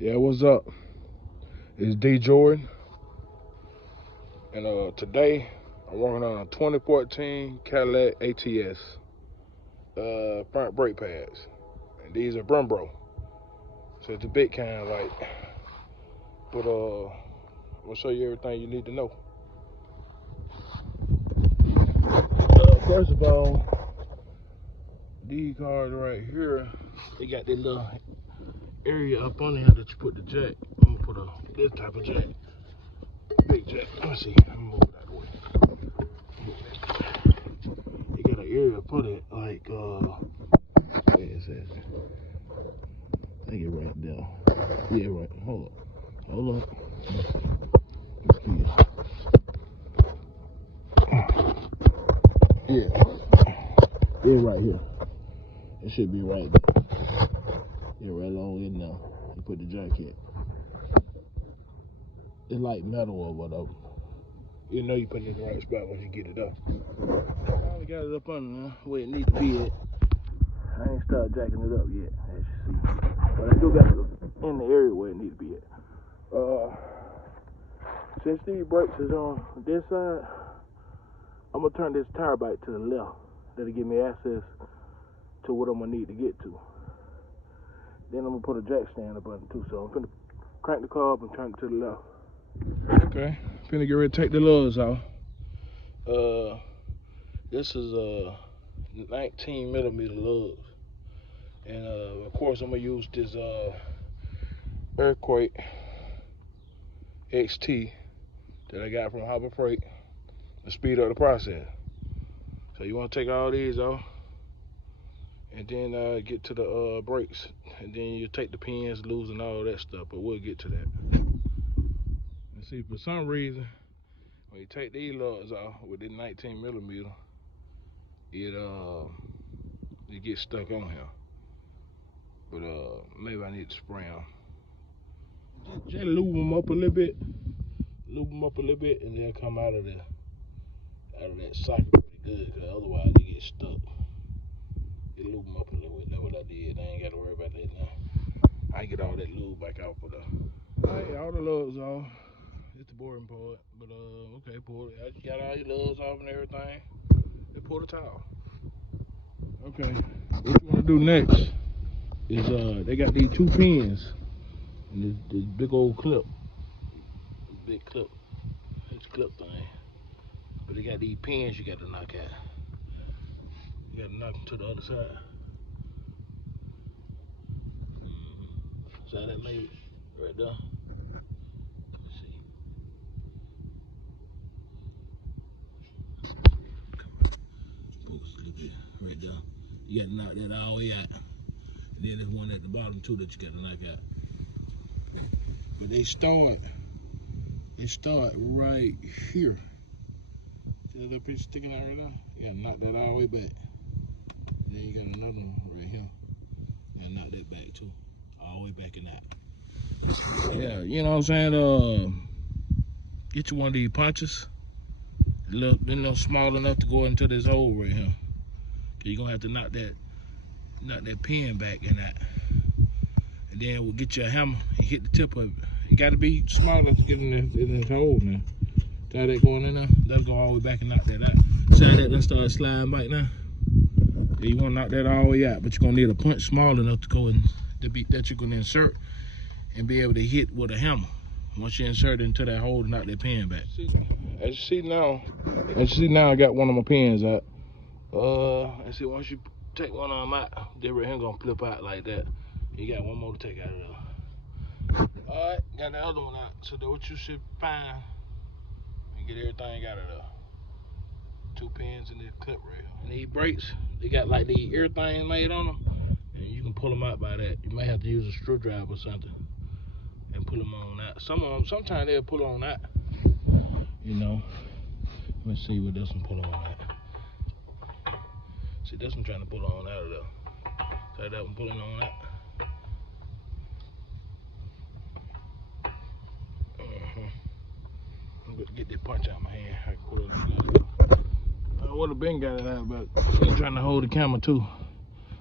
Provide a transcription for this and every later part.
Yeah, what's up? It's D Jordan, and today I'm working on a 2014 Cadillac Ats front brake pads, and these are Brembro, so it's a big kind, like. But I'm gonna show you everything you need to know. First of all, these cars right here, they got this little area up on there that you put the jack. I'm gonna put this type of jack, big jack. Let me see. I'm gonna move it out of the way. You got an area for it, like where is it? I think it right there. Yeah, right. Hold up. Yeah, right here. It should be right there. Yeah, right along in there. You put the jacket. It's like metal or whatever. You know you put it in the right spot once you get it up. I finally got it up under there where it needs to be at. I ain't started jacking it up yet, as you see. But I still got it in the area where it needs to be at. Since these brakes is on this side, I'm gonna turn this tire back to the left. That'll give me access to what I'm gonna need to get to. Then I'm gonna put a jack stand up under too. So I'm gonna crank the car up and turn it to the left. Okay, finna get ready to take the lugs off. This is 19mm lugs, and of course I'm gonna use this Earthquake XT that I got from Harbor Freight to speed up the process. So you want to take all these off, and then get to the brakes, and then you take the pins loose and all that stuff. But we'll get to that. And see, for some reason, when you take these lugs off with this 19mm, it gets stuck on here. But maybe I need to spray them. Just lube them up a little bit. And they'll come out of that socket pretty good. Cause otherwise they get stuck. You lube them up a little bit. That's what I did. I ain't got to worry about that now. I get all that lube back out for the. Alright, all the lugs off. It's the boring part. But okay, pull it. You got all your lugs off and everything. Then pull the towel. Okay. What you want to do next is they got these two pins and this big old clip. Big clip. This clip thing. But they got these pins you got to knock out. You got to knock them to the other side. So that made right there. Let's see. Focus a little bit right there. You got to knock that all the way out. And then there's one at the bottom too that you got to knock out. But they start right here. See that piece sticking out right now? You got to knock that all the way back. And then you got another one right here. You got to knock that back too. All the way back in that. Yeah, you know what I'm saying? Get you one of these punches. They're small enough to go into this hole right here. You're gonna have to knock that pin back in that. And then we'll get you a hammer and hit the tip of it. You gotta be small enough to get in this hole now. Try that going in there. That'll go all the way back and knock that out. See how that start sliding back now? Yeah, you wanna knock that all the way out, but you're gonna need a punch small enough to go in that you're gonna insert and be able to hit with a hammer. Once you insert it into that hole to knock that pin back. As you see now, I got one of my pins out. And see, once you take one of them out, they right here gonna flip out like that. You got one more to take out of there. Alright, got the other one out. So that what you should find and get everything out of there. Two pins in this clip right here. And these brakes, they got like these ear things made on them. And you can pull them out by that. You might have to use a screwdriver or something and pull them on out. Sometimes they'll pull on out. You know. Let's see what this one pull on out. See, this one trying to pull on out of there. So that one pulling on out. I'm gonna get that punch out of my hand. I can pull it. I would have been got it out, but I'm trying to hold the camera too.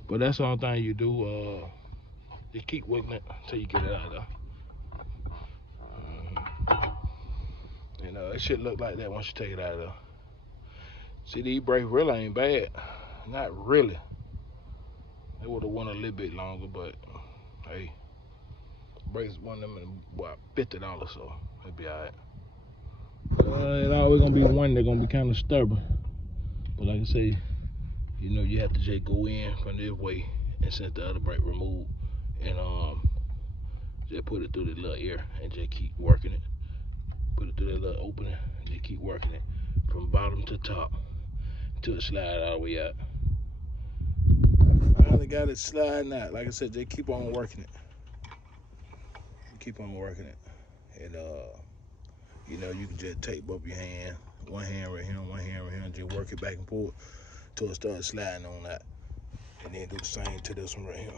But that's the only thing you do. Just keep working it until you get it out of there. it should look like that once you take it out of there. See, these brakes really ain't bad. Not really. They would have won a little bit longer, but hey, brakes one of them in about $50, so it'll be alright. It's always gonna be one that's gonna be kind of stubborn. But like I say, you know, you have to just go in from this way and since the other brake removed, and just put it through the little air and just keep working it. Put it through that little opening and just keep working it from bottom to top until it slide all the way out. I finally got it sliding out. Like I said, just keep on working it. Keep on working it. And you know, you can just tape up your hand, one hand right here, one hand right here, and just work it back and forth till it starts sliding on that. And then do the same to this one right here.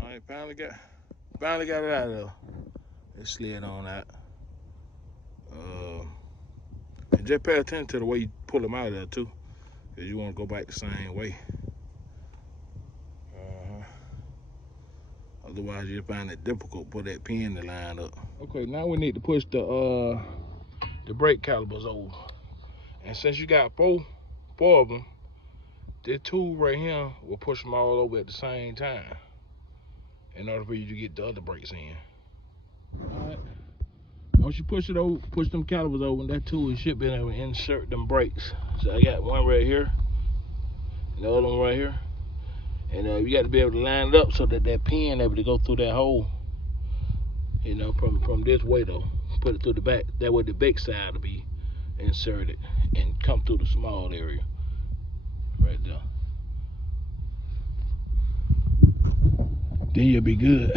Alright, finally got it out of there. It slid on out. And just pay attention to the way you pull them out of there too, because you want to go back the same way. Otherwise, you'll find it difficult to put that pin to line up. Okay, now we need to push the brake calipers over. And since you got four of them, this tool right here will push them all over at the same time in order for you to get the other brakes in. All right. Once you push it over, push them calipers over, and that tool should be able to insert them brakes. So I got one right here, and the other one right here. And you got to be able to line it up so that that pin able to go through that hole. You know, from this way though. Put it through the back. That way the back side will be inserted and come through the small area right there. Then you'll be good.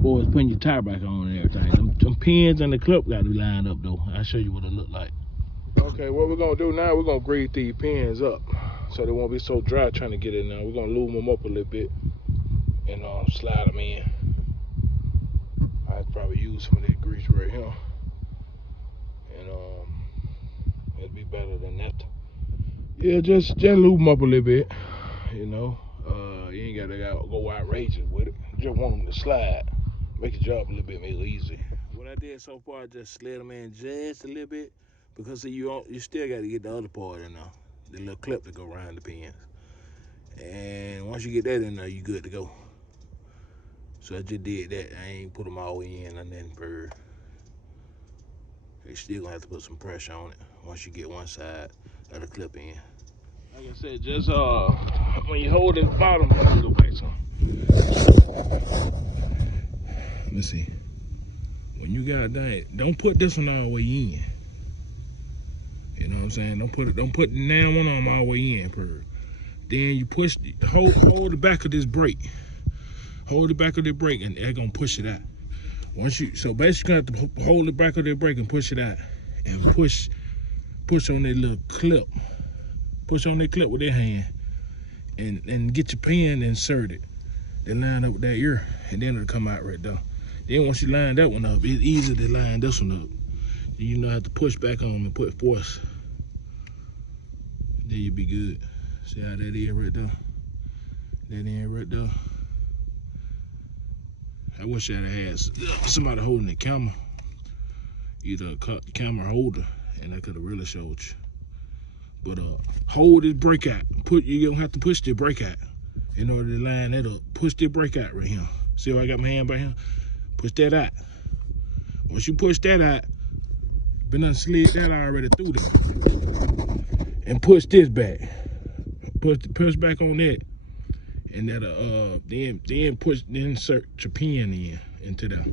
Boys, putting your tire back on and everything. Them pins and the clip got to be lined up though. I'll show you what it look like. Okay, what we're gonna do now, we're gonna grease these pins up so they won't be so dry trying to get in there. We're gonna lube them up a little bit and slide them in. I'd probably use some of this grease right here, and it'll be better than that. Yeah, just lube them up a little bit. You know, you ain't gotta go outrageous with it. You just want them to slide, make the job a little bit more easy. What I did so far, I just slid them in just a little bit, because see, you still got to get the other part in there, the little clip to go around the pins. And once you get that in there, you good to go. So I just did that. I ain't put them all in and then for. You still gonna have to put some pressure on it once you get one side of the clip in. Like I said, just when you hold it bottom, go back some. Let's see. When you got that, don't put this one all the way in. You know what I'm saying? Don't put the damn one on all the way in. Then you push, hold the back of this brake. Hold the back of the brake, and they're gonna push it out. So basically, you have to hold the back of the brake and push it out, and push on that little clip. Push on that clip with that hand, and get your pin inserted. Then line up with that ear, and then it'll come out right there. Then once you line that one up, it's easy to line this one up. Then you know how to push back on and put force. Then you'll be good. See how that is right there? That end right there. I wish I had somebody holding the camera, either a camera holder, and I could have really showed you. But hold this brake out. You don't have to push the brake out in order to line that up. Push the brake out right here. See how I got my hand right here? Push that out. Once you push that out, been done slid that already through there. And push this back. Push back on that. And that then insert your pin into there.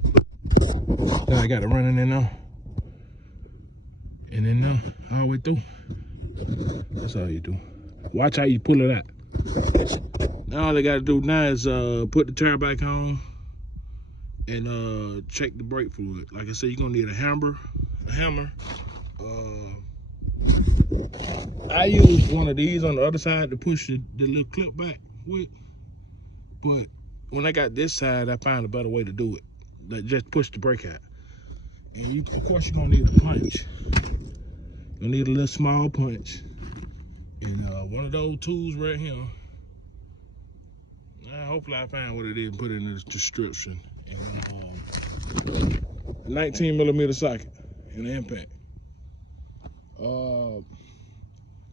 Now I got it running in there. And then now, all the way through. That's all you do. Watch how you pull it out. Now all they gotta do now is put the tire back on and check the brake fluid. Like I said, you're gonna need a hammer. I use one of these on the other side to push the little clip back with. But when I got this side, I found a better way to do it. Like just push the brake out. And of course, you're gonna need a punch. You're gonna need a little small punch. And one of those tools right here. Hopefully I find what it is and put it in the description. And 19mm socket and the impact.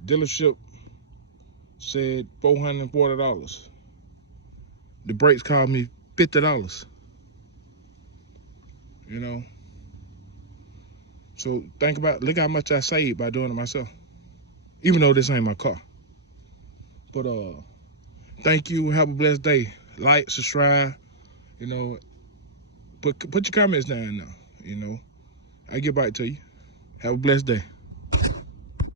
Dealership said $440. The brakes cost me $50. You know, so look how much I saved by doing it myself. Even though this ain't my car. But thank you. Have a blessed day. Like, subscribe. You know, put your comments down now. You know, I get back to you. Have a blessed day.